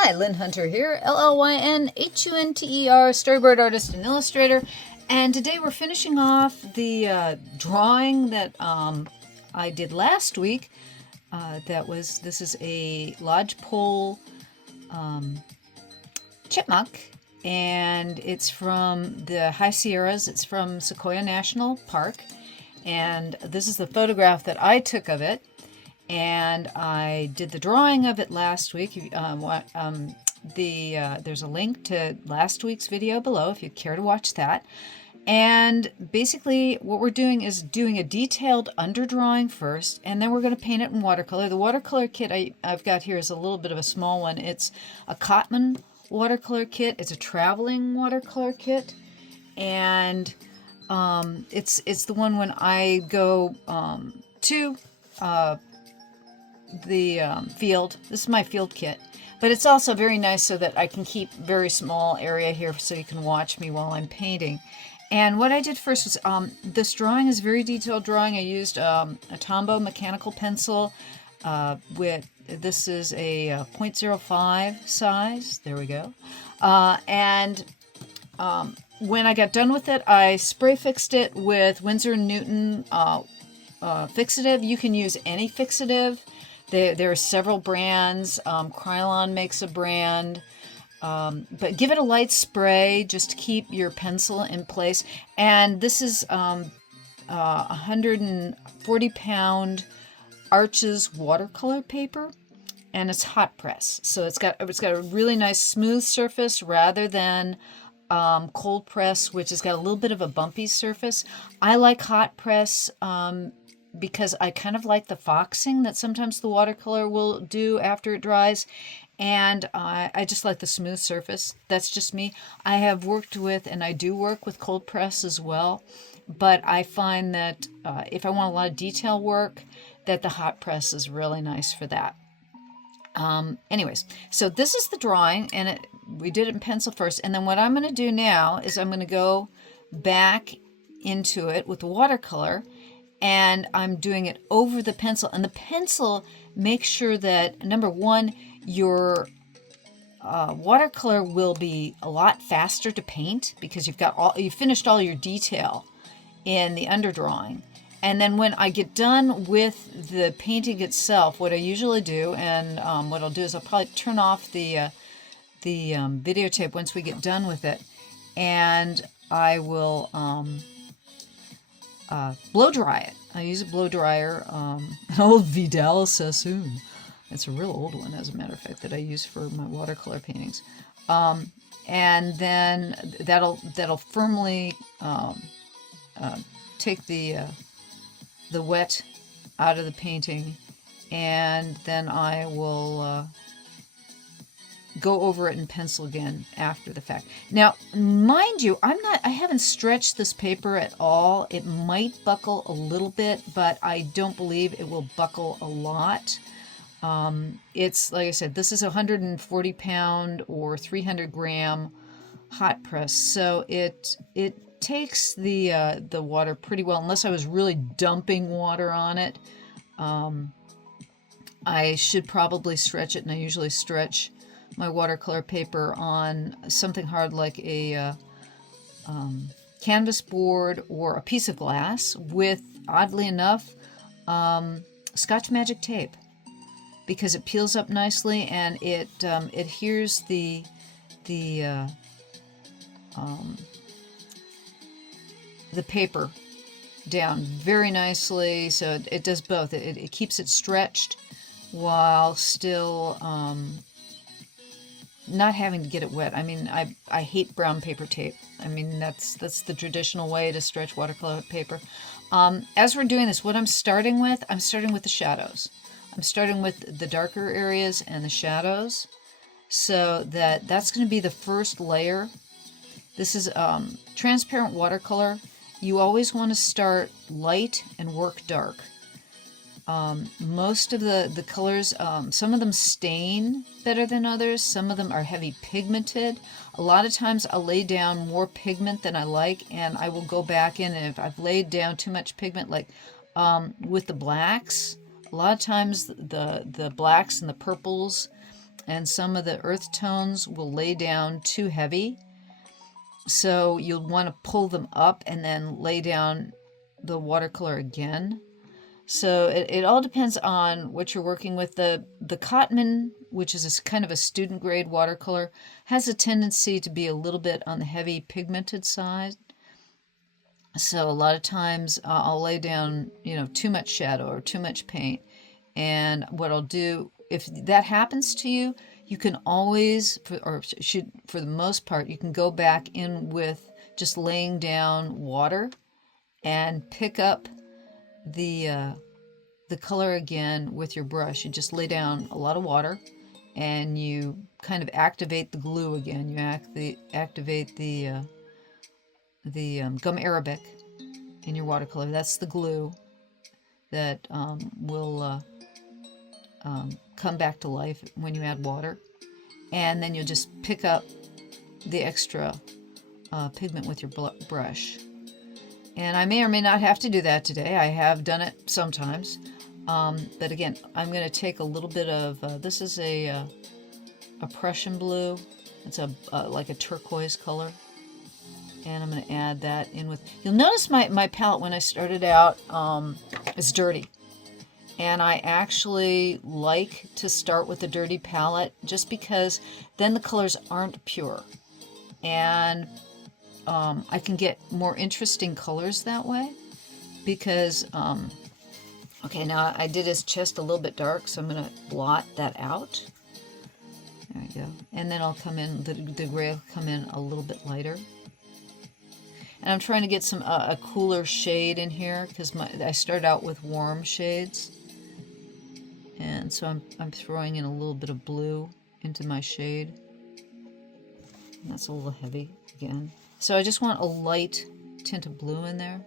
Hi, Llyn Hunter here, Llynhunter, storyboard artist and illustrator. And today we're finishing off the drawing that I did last week. This is a lodgepole chipmunk, and it's from the High Sierras. It's from Sequoia National Park. And this is the photograph that I took of it. And I did the drawing of it last week. There's a link to last week's video below if you'd care to watch that. And basically what we're doing is doing a detailed underdrawing first, and then we're going to paint it in watercolor. The watercolor kit I've got here is a little bit of a small one. It's a Cotman watercolor kit. It's a traveling watercolor kit, and it's the one when I go to the field. This is my field kit, but it's also very nice so that I can keep very small area here so you can watch me while I'm painting. And what I did first was, this drawing is a very detailed drawing. I used a Tombo Mechanical pencil this is a 0.05 size. There we go. When I got done with it, I spray fixed it with Winsor & Newton fixative. You can use any fixative. There are several brands. Krylon makes a brand. But give it a light spray just to keep your pencil in place. And this is 140-pound Arches watercolor paper, and it's hot press. So it's got a really nice smooth surface rather than cold press, which has got a little bit of a bumpy surface. I like hot press because I kind of like the foxing that sometimes the watercolor will do after it dries, and I just like the smooth surface. That's just me. I have worked with, and I do work with cold press as well, but I find that if I want a lot of detail work, that the hot press is really nice for that. Anyways, so this is the drawing, and we did it in pencil first, and then what I'm going to do now is I'm going to go back into it with the watercolor, and I'm doing it over the pencil. And the pencil makes sure that, number one, your watercolor will be a lot faster to paint because you've finished all your detail in the underdrawing. And then when I get done with the painting itself, what I usually do, and what I'll do is I'll probably turn off the videotape once we get done with it, and I will blow dry it. I use a blow dryer, an old Vidal Sassoon. It's a real old one, as a matter of fact, that I use for my watercolor paintings. And then that'll firmly take the wet out of the painting, and then I will go over it in pencil again after the fact. Now, mind you, I haven't stretched this paper at all. It might buckle a little bit, but I don't believe it will buckle a lot. It's, like I said, this is a 140-pound or 300-gram hot press, so it takes the water pretty well, unless I was really dumping water on it. I should probably stretch it, and I usually stretch my watercolor paper on something hard like a canvas board or a piece of glass with, oddly enough, Scotch Magic tape, because it peels up nicely and it adheres the paper down very nicely. So it does both. It keeps it stretched while still not having to get it wet. I mean, I hate brown paper tape. I mean, that's the traditional way to stretch watercolor paper. As we're doing this, what I'm starting with the shadows. I'm starting with the darker areas and the shadows, so that's going to be the first layer. This is transparent watercolor. You always want to start light and work dark. Most of the colors, some of them stain better than others. Some of them are heavy pigmented. A lot of times I'll lay down more pigment than I like, and I will go back in, and if I've laid down too much pigment, like with the blacks, a lot of times the blacks and the purples and some of the earth tones will lay down too heavy. So you'll want to pull them up and then lay down the watercolor again. So it all depends on what you're working with. The Cotman, which is kind of a student grade watercolor, has a tendency to be a little bit on the heavy pigmented side. So a lot of times I'll lay down, too much shadow or too much paint. And what I'll do, if that happens to you, you can always, for the most part, you can go back in with just laying down water and pick up the color again with your brush. You just lay down a lot of water and you kind of activate the glue again. You activate the gum arabic in your watercolor. That's the glue that will come back to life when you add water. And then you'll just pick up the extra pigment with your brush. And I may or may not have to do that today. I have done it sometimes. But again, I'm going to take a little bit of, this is a Prussian blue. It's like a turquoise color. And I'm going to add that in with, you'll notice my palette when I started out is dirty. And I actually like to start with a dirty palette just because then the colors aren't pure. And I can get more interesting colors that way because, okay, now I did his chest a little bit dark, so I'm going to blot that out. There we go. And then I'll come in, the gray will come in a little bit lighter. And I'm trying to get some a cooler shade in here because I started out with warm shades. And so I'm throwing in a little bit of blue into my shade. And that's a little heavy again. So I just want a light tint of blue in there.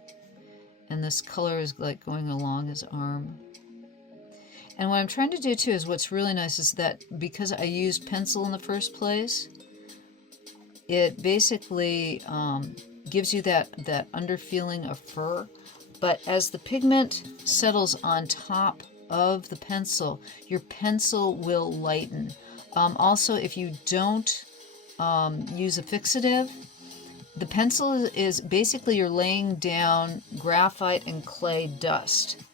And this color is like going along his arm. And what I'm trying to do too is what's really nice is that because I used pencil in the first place, it basically gives you that under feeling of fur. But as the pigment settles on top of the pencil, your pencil will lighten. Also, if you don't use a fixative, the pencil is basically you're laying down graphite and clay dust,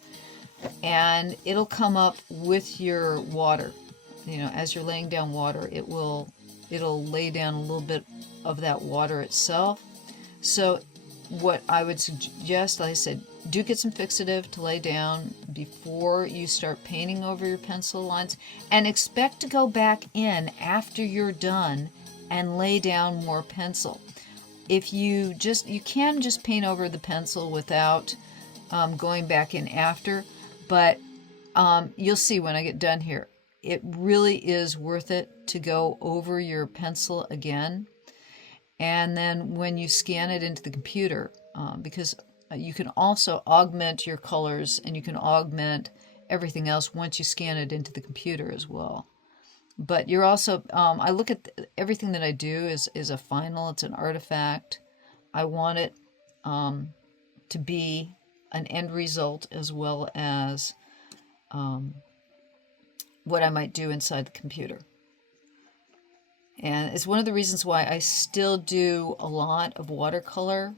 and it'll come up with your water. As you're laying down water, it'll lay down a little bit of that water itself. So what I would suggest, like I said, do get some fixative to lay down before you start painting over your pencil lines, and expect to go back in after you're done and lay down more pencil. If you can just paint over the pencil without going back in after, but you'll see when I get done here, it really is worth it to go over your pencil again. And then when you scan it into the computer, because you can also augment your colors and you can augment everything else once you scan it into the computer as well. But you're also, I look at everything that I do is a final, it's an artifact. I want it to be an end result as well as what I might do inside the computer. And it's one of the reasons why I still do a lot of watercolor,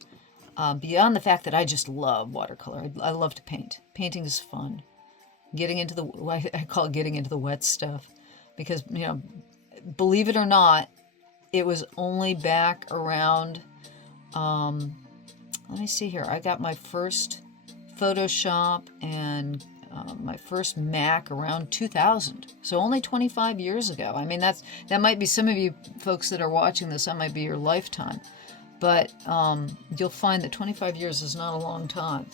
beyond the fact that I just love watercolor. I love to paint. Painting is fun. Getting into I call it getting into the wet stuff. Because, believe it or not, it was only back around, let me see here. I got my first Photoshop and my first Mac around 2000. So only 25 years ago. I mean, that might be some of you folks that are watching this, that might be your lifetime. But you'll find that 25 years is not a long time.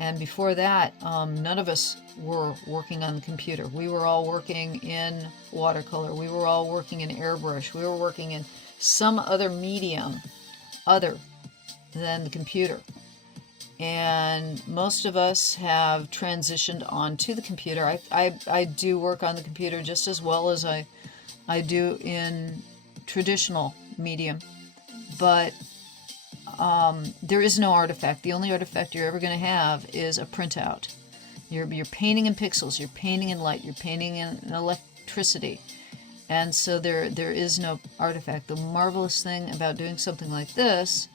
And before that, none of us were working on the computer. We were all working in watercolor. We were all working in airbrush. We were working in some other medium other than the computer. And most of us have transitioned onto the computer. I do work on the computer just as well as I do in traditional medium. But there is no artifact. The only artifact you're ever going to have is a printout. You're painting in pixels, you're painting in light, you're painting in electricity. And so there is no artifact. The marvelous thing about doing something like this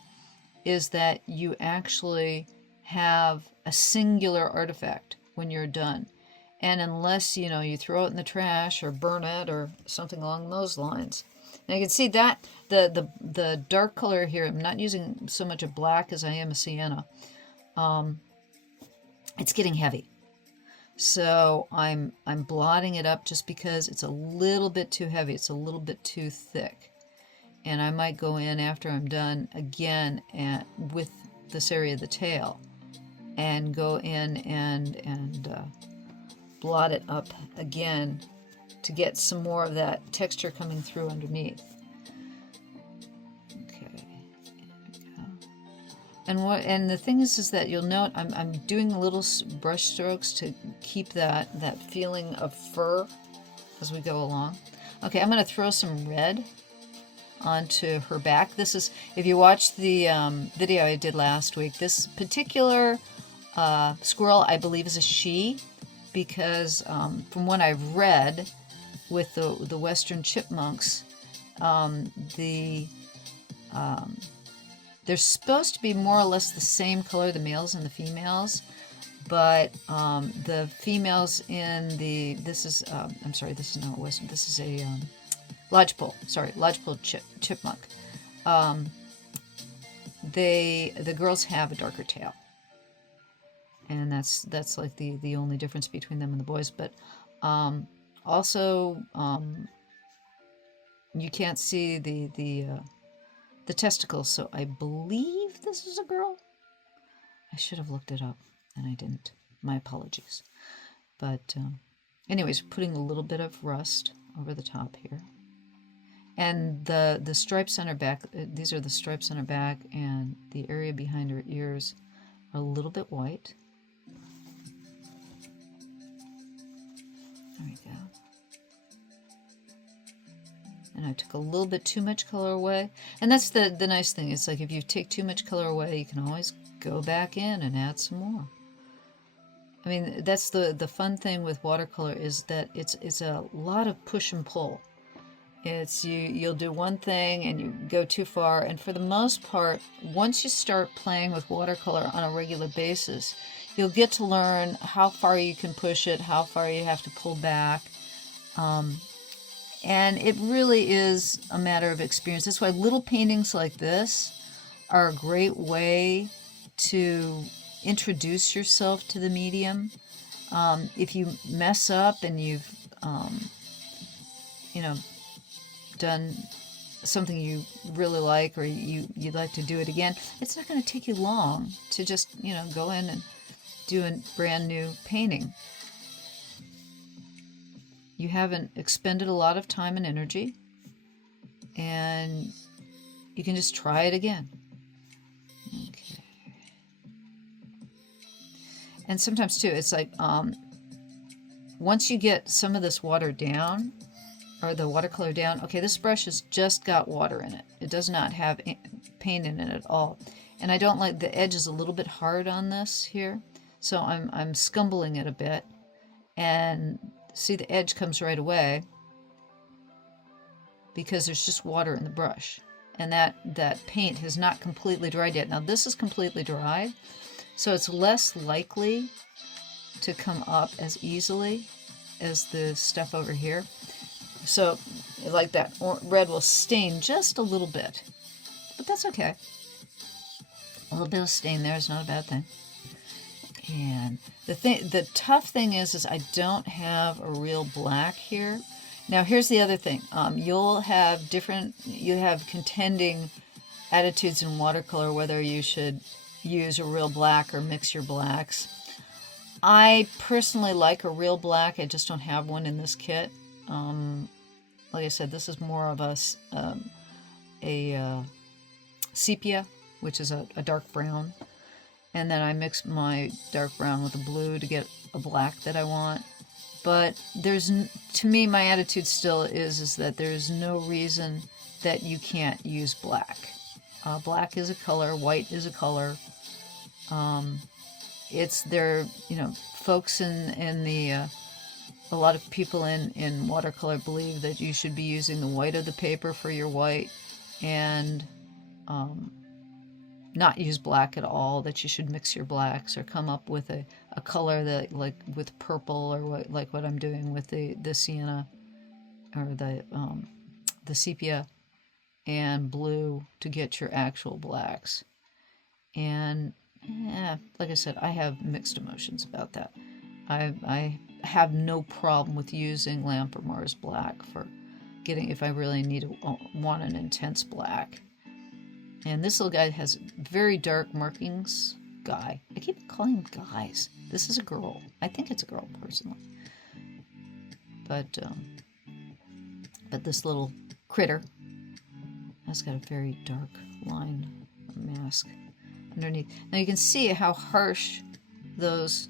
is that you actually have a singular artifact when you're done. And unless, you throw it in the trash or burn it or something along those lines. Now you can see that the dark color here, I'm not using so much a black as I am a sienna. It's getting heavy. So I'm blotting it up just because it's a little bit too heavy. It's a little bit too thick. And I might go in after I'm done again with this area of the tail and go in and blot it up again to get some more of that texture coming through underneath. Okay, there we go. And the thing is that you'll note I'm doing little brush strokes to keep that feeling of fur as we go along. Okay, I'm going to throw some red onto her back. This is, if you watched the video I did last week, this particular squirrel I believe is a she, because from what I've read with the western chipmunks, they're supposed to be more or less the same color, the males and the females, but the females in this is not western, this is a lodgepole chipmunk. The girls have a darker tail, and that's like the only difference between them and the boys. But also you can't see the testicles, so I believe this is a girl. I should have looked it up and I didn't. My apologies. But anyways, putting a little bit of rust over the top here. And the stripes on her back, these are the stripes on her back, and the area behind her ears are a little bit white. There we go. And I took a little bit too much color away. And that's the nice thing. It's like if you take too much color away, you can always go back in and add some more. I mean, that's the fun thing with watercolor, is that it's a lot of push and pull. It's you'll do one thing and you go too far, and for the most part, once you start playing with watercolor on a regular basis, you'll get to learn how far you can push it, how far you have to pull back, and it really is a matter of experience. That's why little paintings like this are a great way to introduce yourself to the medium. If you mess up and you've done something you really like, or you'd like to do it again, it's not going to take you long to just go in and do a brand new painting. You haven't expended a lot of time and energy, and you can just try it again. Okay. And sometimes too, it's like once you get some of this water down, or the watercolor down, okay, this brush has just got water in it. It does not have paint in it at all. And I don't like, the edge is a little bit hard on this here, so I'm scumbling it a bit. And see, the edge comes right away because there's just water in the brush. And that paint has not completely dried yet. Now this is completely dried, so it's less likely to come up as easily as the stuff over here. So, like that red will stain just a little bit, but that's okay. A little bit of stain there is not a bad thing. And the tough thing is I don't have a real black here. Now, here's the other thing. You have contending attitudes in watercolor whether you should use a real black or mix your blacks. I personally like a real black. I just don't have one in this kit. Like I said, this is more of a sepia, which is a dark brown. And then I mix my dark brown with the blue to get a black that I want. But to me, my attitude still is that there's no reason that you can't use black. Black is a color, white is a color. It's folks in the a lot of people in watercolor believe that you should be using the white of the paper for your white and not use black at all, that you should mix your blacks or come up with a color that, like with purple or like what I'm doing with the sienna or the sepia and blue to get your actual blacks. And like I said, I have mixed emotions about that. I have no problem with using Lamp or Mars black for getting, if I really want an intense black. And this little guy has very dark markings. Guy. I keep calling him guys. This is a girl. I think it's a girl, personally. But this little critter has got a very dark line mask underneath. Now you can see how harsh those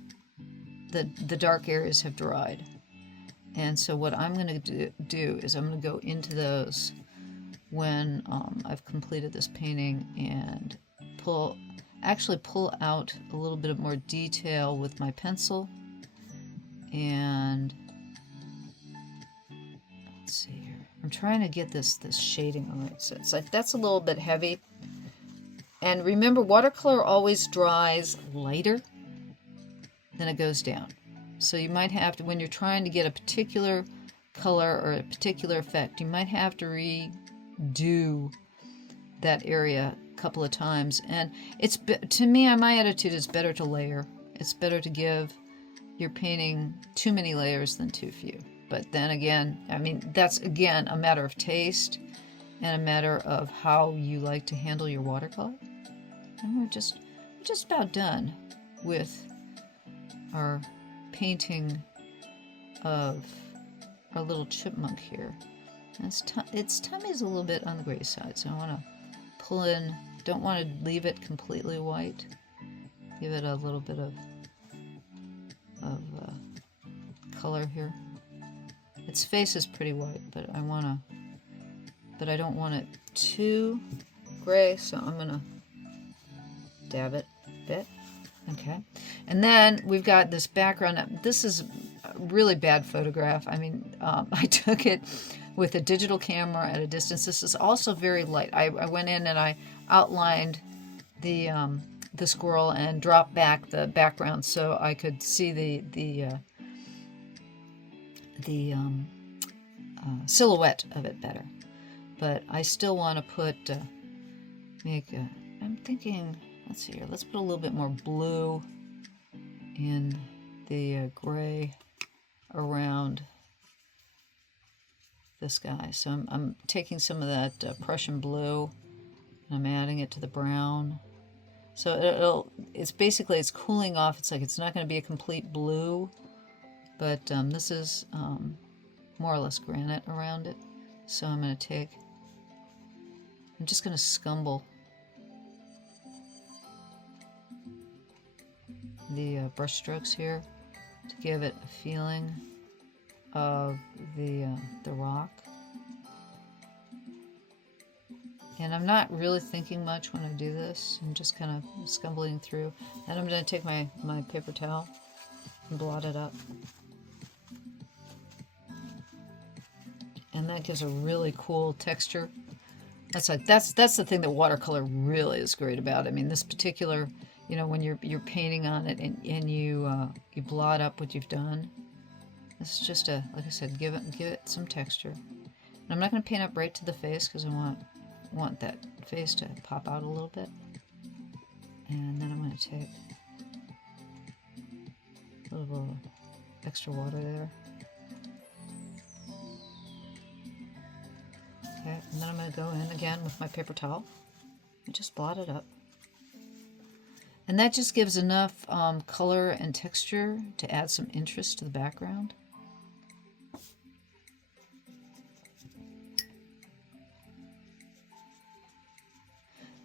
the dark areas have dried. And so what I'm going to do is I'm going to go into those when I've completed this painting and actually pull out a little bit of more detail with my pencil. And let's see here. I'm trying to get this shading right. So it's like that's a little bit heavy. And remember, watercolor always dries lighter than it goes down. So you might have to, when you're trying to get a particular color or a particular effect, you might have to redo that area a couple of times. And it's, to me, my attitude is better to layer. It's better to give your painting too many layers than too few. But then again, I mean, that's again a matter of taste and a matter of how you like to handle your watercolor. And we're just about done with our painting of our little chipmunk here. And its tummy's a little bit on the gray side, so I want to pull in, don't want to leave it completely white. Give it a little bit of color here. Its face is pretty white, but I don't want it too gray, so I'm gonna dab it a bit. Okay, and then we've got this background. This is a really bad photograph. I mean, I took it with a digital camera at a distance. This is also very light. I went in and I outlined the squirrel and dropped back the background so I could see the silhouette of it better. But I still want to put I'm thinking, let's see here, let's put a little bit more blue in the gray around this guy. So I'm taking some of that Prussian blue and I'm adding it to the brown. So it's basically, it's cooling off. It's like it's not going to be a complete blue, but this is more or less granite around it. So I'm just going to scumble the brush strokes here to give it a feeling of the rock. And I'm not really thinking much when I do this. I'm just kind of scumbling through. And I'm going to take my paper towel and blot it up. And that gives a really cool texture. That's the thing that watercolor really is great about. I mean, this particular, when you're painting on it and you blot up what you've done. This is just like I said, give it some texture. And I'm not going to paint up right to the face because I want that face to pop out a little bit. And then I'm going to take a little extra water there. Okay, and then I'm going to go in again with my paper towel and just blot it up. And that just gives enough color and texture to add some interest to the background.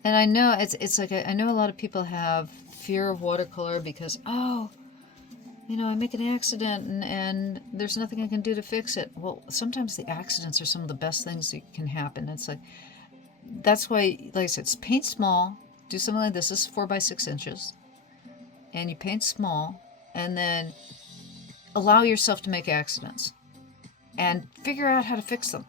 And I know it's like I know a lot of people have fear of watercolor because, I make an accident and there's nothing I can do to fix it. Well, sometimes the accidents are some of the best things that can happen. It's like, that's why, like I said, paint small. Do something like this. This is 4 by 6 inches. And you paint small. And then allow yourself to make accidents and figure out how to fix them.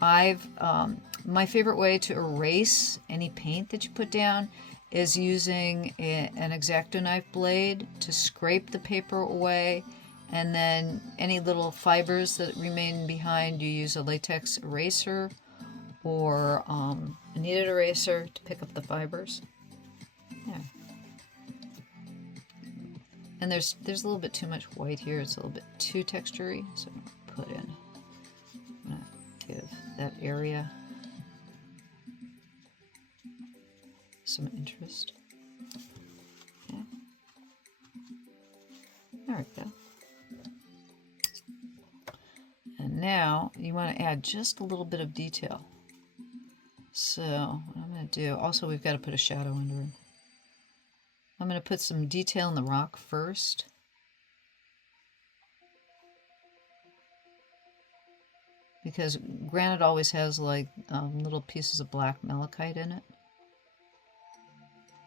My favorite way to erase any paint that you put down is using an X-Acto knife blade to scrape the paper away, and then any little fibers that remain behind, you use a latex eraser or a kneaded eraser to pick up the fibers. Yeah. And there's a little bit too much white here. It's a little bit too textury, so I'm gonna give that area some interest. Okay. There we go. And now you want to add just a little bit of detail. So what I'm going to do, also we've got to put a shadow under him. I'm going to put some detail in the rock first. Because granite always has like little pieces of black malachite in it.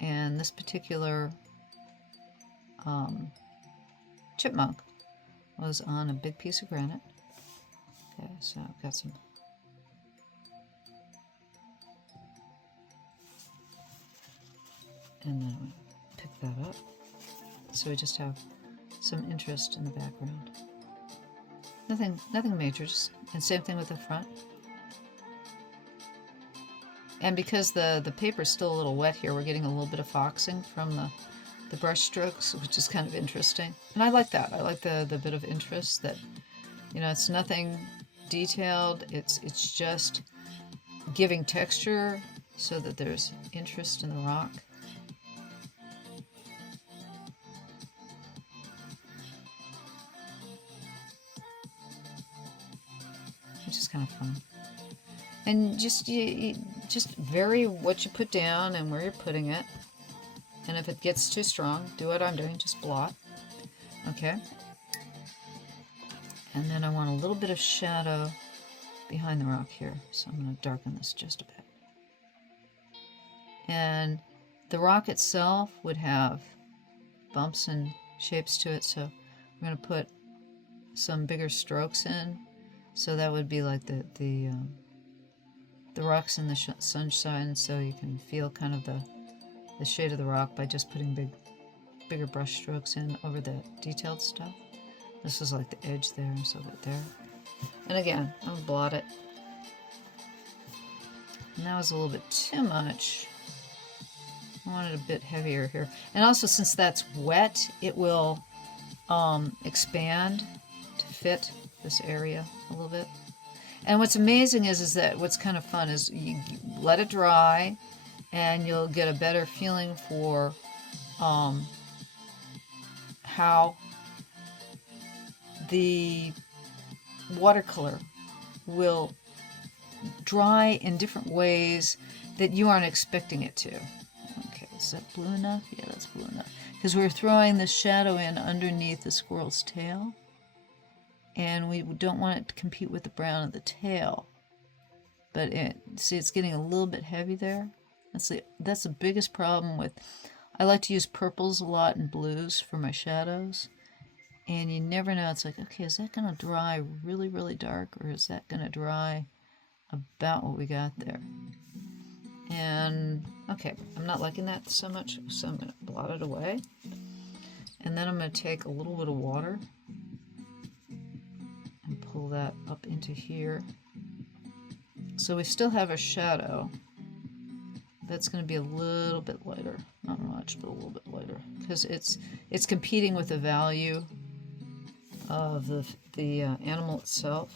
And this particular chipmunk was on a big piece of granite. Okay, so I've got some. And then I'm going to pick that up. So we just have some interest in the background. Nothing major, and same thing with the front. And because the paper's still a little wet here, we're getting a little bit of foxing from the brush strokes, which is kind of interesting. And I like that. I like the bit of interest that, you know, it's nothing detailed. It's just giving texture so that there's interest in the rock. Which is kind of fun. And just just vary what you put down and where you're putting it. And if it gets too strong, do what I'm doing, just blot. Okay. And then I want a little bit of shadow behind the rock here. So I'm going to darken this just a bit. And the rock itself would have bumps and shapes to it. So I'm going to put some bigger strokes in. So that would be like the rocks in the sunshine, so you can feel kind of the shade of the rock by just putting bigger brush strokes in over the detailed stuff. This is like the edge there, so that there. And again, I'm gonna blot it. And that was a little bit too much. I want it a bit heavier here. And also, since that's wet, it will expand to fit this area a little bit. And what's amazing is that what's kind of fun is you let it dry and you'll get a better feeling for how the watercolor will dry in different ways that you aren't expecting it to. Okay, is that blue enough? Yeah, that's blue enough. Because we're throwing the shadow in underneath the squirrel's tail. And we don't want it to compete with the brown of the tail. But see, it's getting a little bit heavy there. That's the biggest problem with... I like to use purples a lot and blues for my shadows. And you never know. It's like, okay, is that going to dry really, really dark? Or is that going to dry about what we got there? And, okay, I'm not liking that so much. So I'm going to blot it away. And then I'm going to take a little bit of water and pull that up into here. So we still have a shadow. That's going to be a little bit lighter. Not much, but a little bit lighter. Because it's competing with the value of the animal itself.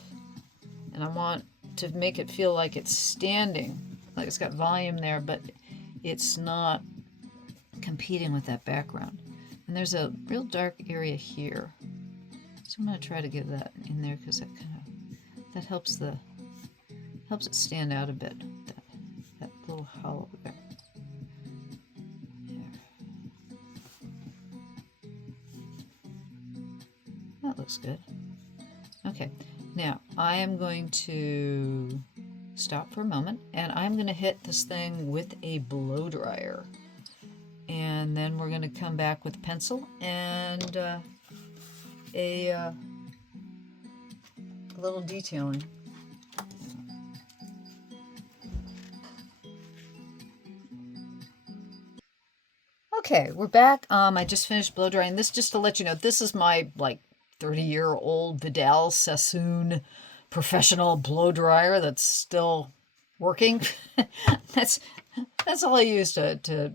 And I want to make it feel like it's standing. Like it's got volume there, but it's not competing with that background. And there's a real dark area here. So I'm going to try to get that in there because that helps it stand out a bit. That little hollow there. That looks good. Okay, now I am going to stop for a moment and I'm going to hit this thing with a blow dryer. And then we're going to come back with pencil and a little detailing. Okay, we're back. I just finished blow drying this, just to let you know, this is my like 30-year-old Vidal Sassoon professional blow dryer that's still working. that's all I use to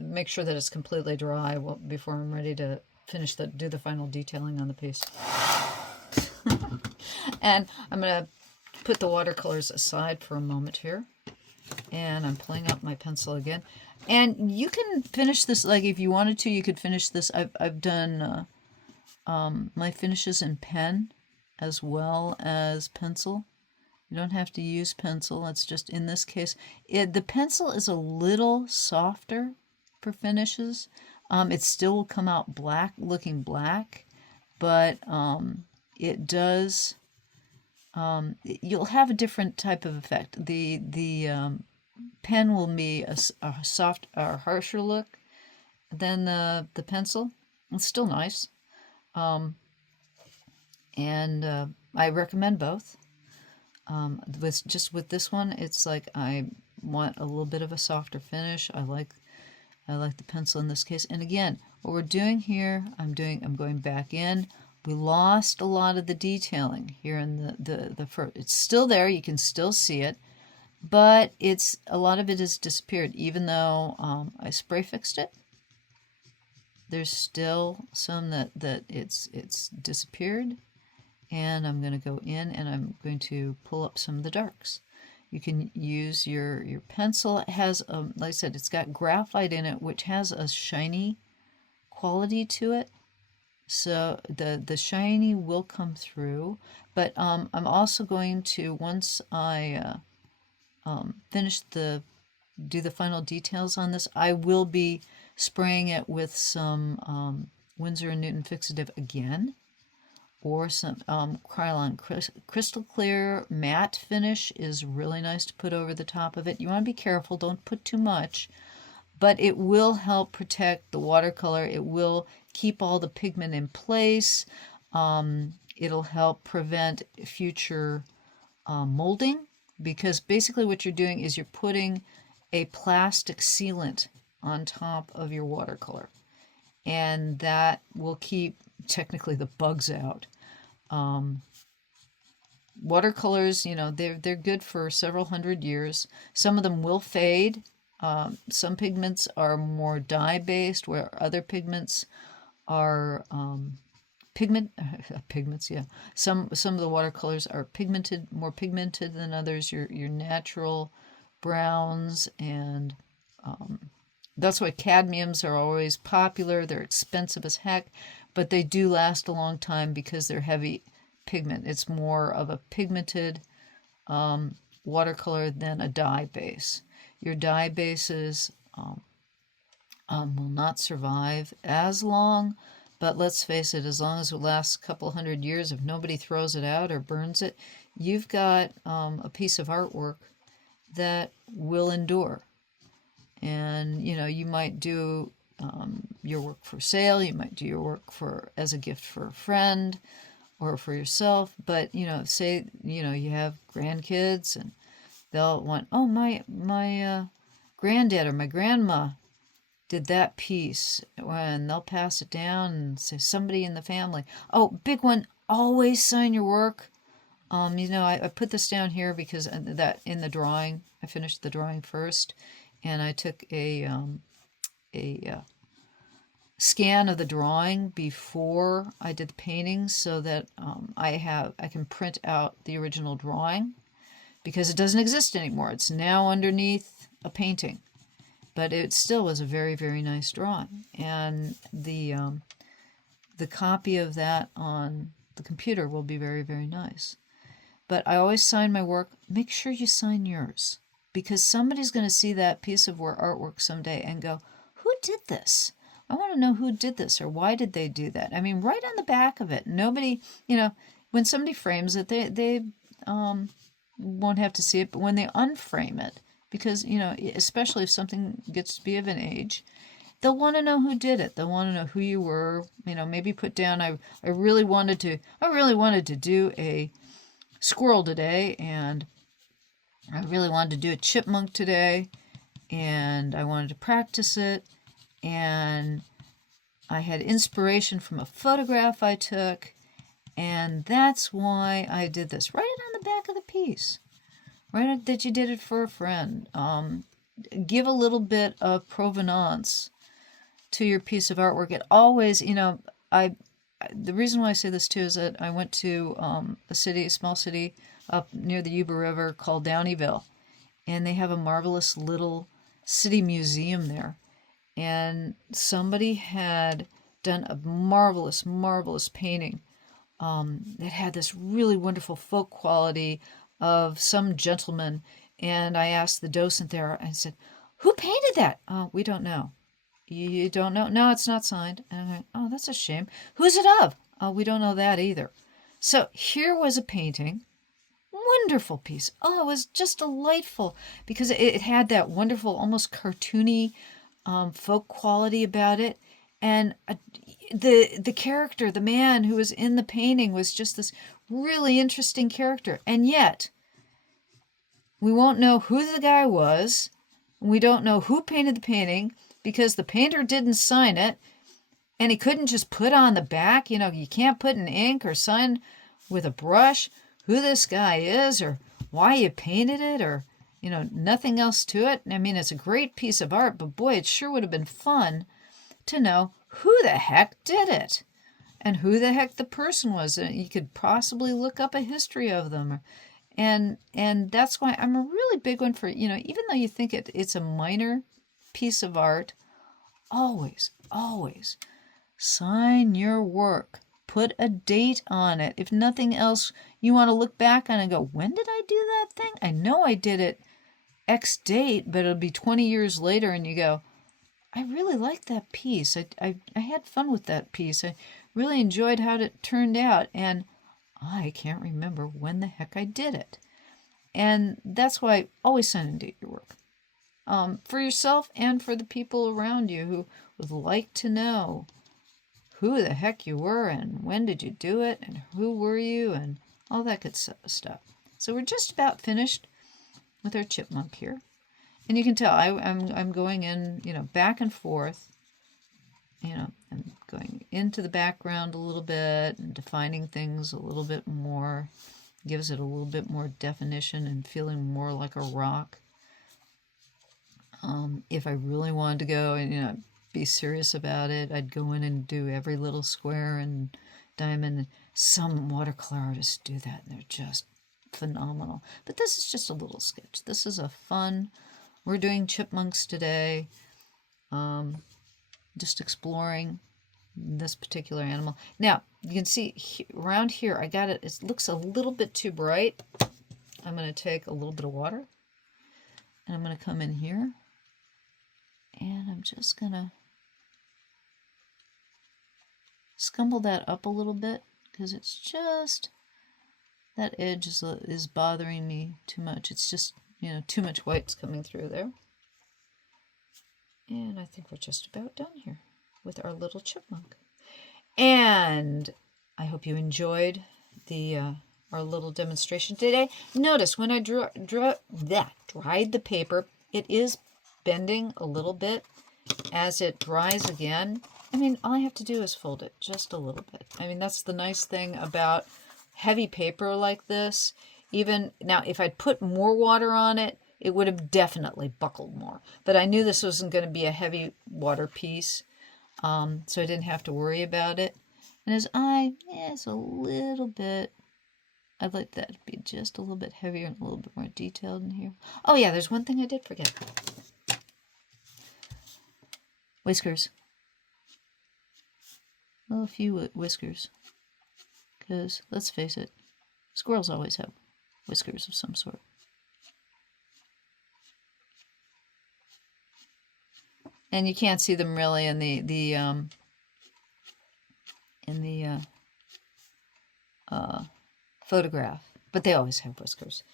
make sure that it's completely dry before I'm ready to do the final detailing on the piece. And I'm gonna put the watercolors aside for a moment here, and I'm pulling out my pencil again. And you can finish this, like if you wanted to, you could finish this. I've done my finishes in pen as well as pencil. You don't have to use pencil. It's just, in this case, the pencil is a little softer for finishes. It still will come out black, looking black, but it does, you'll have a different type of effect. The pen will be a soft or harsher look than the pencil. It's still nice. And I recommend both. With this one, it's like I want a little bit of a softer finish. I like the pencil in this case. And again, what we're doing here, I'm going back in. We lost a lot of the detailing here in the first. It's still there. You can still see it, but a lot of it has disappeared. Even though I spray fixed it, there's still some that it's disappeared. And I'm going to go in and I'm going to pull up some of the darks. You can use your pencil. It has, like I said, it's got graphite in it, which has a shiny quality to it. So the shiny will come through. But I'm also going to, once I finish do the final details on this, I will be spraying it with some Winsor & Newton fixative again, or some Krylon crystal clear matte finish is really nice to put over the top of it. You want to be careful, don't put too much, but it will help protect the watercolor. It will keep all the pigment in place. It'll help prevent future molding, because basically what you're doing is you're putting a plastic sealant on top of your watercolor, and that will keep technically the bugs out. Watercolors, they're good for several hundred years. Some of them will fade. Some pigments are more dye-based, where other pigments are pigments. Yeah, some of the watercolors are more pigmented than others. Your natural browns, and that's why cadmiums are always popular. They're expensive as heck, but they do last a long time because they're heavy pigment. It's more of a pigmented watercolor than a dye base. Your dye bases will not survive as long, but let's face it, as long as it lasts a couple hundred years, if nobody throws it out or burns it, you've got a piece of artwork that will endure. And you might do your work for sale, you might do your work as a gift for a friend or for yourself, but say you have grandkids and they'll want, oh, my granddad or my grandma did that piece, and they'll pass it down and say somebody in the family. Oh, big one, always sign your work. I put this down here because that in the drawing, I finished the drawing first, and I took a scan of the drawing before I did the painting, so that I can print out the original drawing, because it doesn't exist anymore. It's now underneath a painting, but it still was a very, very nice drawing. And the copy of that on the computer will be very, very nice. But I always sign my work. Make sure you sign yours, because somebody's going to see that piece of artwork someday and go, who did this? I want to know who did this, or why did they do that? I mean, right on the back of it. Nobody, when somebody frames it, they won't have to see it, but when they unframe it, because, especially if something gets to be of an age, they'll want to know who did it. They'll want to know who you were. You know, maybe put down, I really wanted to do a squirrel today, and I really wanted to do a chipmunk today, and I wanted to practice it, and I had inspiration from a photograph I took, and that's why I did this. Write it on the back of the piece. Write it that you did it for a friend. Give a little bit of provenance to your piece of artwork. It always, you know, the reason why I say this too is that I went to a small city up near the Yuba River called Downeyville, and they have a marvelous little city museum there. And somebody had done a marvelous, marvelous painting that had this really wonderful folk quality of some gentleman. And I asked the docent there, I said, "Who painted that?" "We don't know." "You don't know?" "No, it's not signed." And I'm like, "Oh, that's a shame." "Who's it of?" "We don't know that either." So here was a painting. Wonderful piece. Oh, it was just delightful because it had that wonderful, almost cartoony folk quality about it. And the character, the man who was in the painting, was just this really interesting character. And yet, we won't know who the guy was. We don't know who painted the painting because the painter didn't sign it. And he couldn't just put on the back. You know, you can't put in ink or sign with a brush who this guy is or why you painted it, or, you know, nothing else to it. I mean, it's a great piece of art, but boy, it sure would have been fun to know who the heck did it and who the heck the person was. And you could possibly look up a history of them. And that's why I'm a really big one for, you know, even though you think it's a minor piece of art, always, always sign your work. Put a date on it. If nothing else, you want to look back on it and go, when did I do that thing? I know I did it X date, but it'll be 20 years later, and you go, I really liked that piece. I had fun with that piece. I really enjoyed how it turned out, and I can't remember when the heck I did it. And that's why always sign and date your work. For yourself and for the people around you who would like to know who the heck you were and when did you do it and who were you and all that good stuff. So we're just about finished with our chipmunk here. And you can tell I'm going in, you know, back and forth. You know, I'm going into the background a little bit and defining things a little bit more. Gives it a little bit more definition and feeling more like a rock. If I really wanted to go and, you know, be serious about it, I'd go in and do every little square and diamond. Some watercolor artists do that, and they're just phenomenal. But this is just a little sketch. This is a fun, we're doing chipmunks today, just exploring this particular animal. Now, you can see around here, I got it, it looks a little bit too bright. I'm going to take a little bit of water, and I'm going to come in here, and I'm just going to scumble that up a little bit because it's just, that edge is bothering me too much. It's just, you know, too much white's coming through there. And I think we're just about done here with our little chipmunk. And I hope you enjoyed our little demonstration today. Notice when I dried the paper, it is bending a little bit as it dries again. I mean, all I have to do is fold it just a little bit. I mean, that's the nice thing about heavy paper like this. Even now, if I'd put more water on it, it would have definitely buckled more. But I knew this wasn't going to be a heavy water piece, so I didn't have to worry about it. And his eye is a little bit, I'd like that to be just a little bit heavier and a little bit more detailed in here. Oh yeah, there's one thing I did forget. Whiskers. Well, a few whiskers. Because, let's face it, squirrels always have whiskers of some sort. And you can't see them really in the photograph, but they always have whiskers.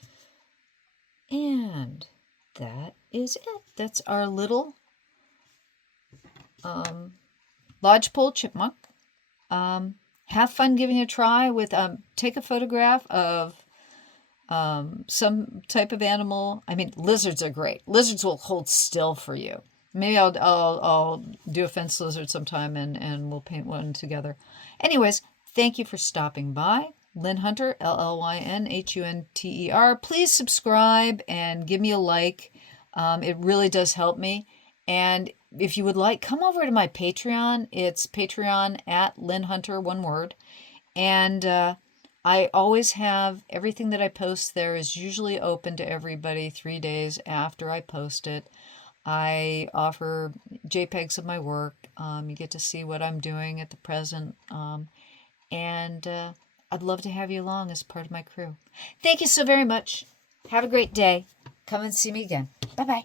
And that is it. That's our little lodgepole chipmunk. Have fun giving it a try with, take a photograph of some type of animal. I mean, lizards are great. Lizards will hold still for you. Maybe I'll do a fence lizard sometime and we'll paint one together. Anyways, thank you for stopping by. Llyn Hunter, LLYNHUNTER. Please subscribe and give me a like. It really does help me. And if you would like, come over to my Patreon. It's Patreon at Llyn Hunter, one word. And I always have everything that I post there is usually open to everybody 3 days after I post it. I offer JPEGs of my work. You get to see what I'm doing at the present. And I'd love to have you along as part of my crew. Thank you so very much. Have a great day. Come and see me again. Bye-bye.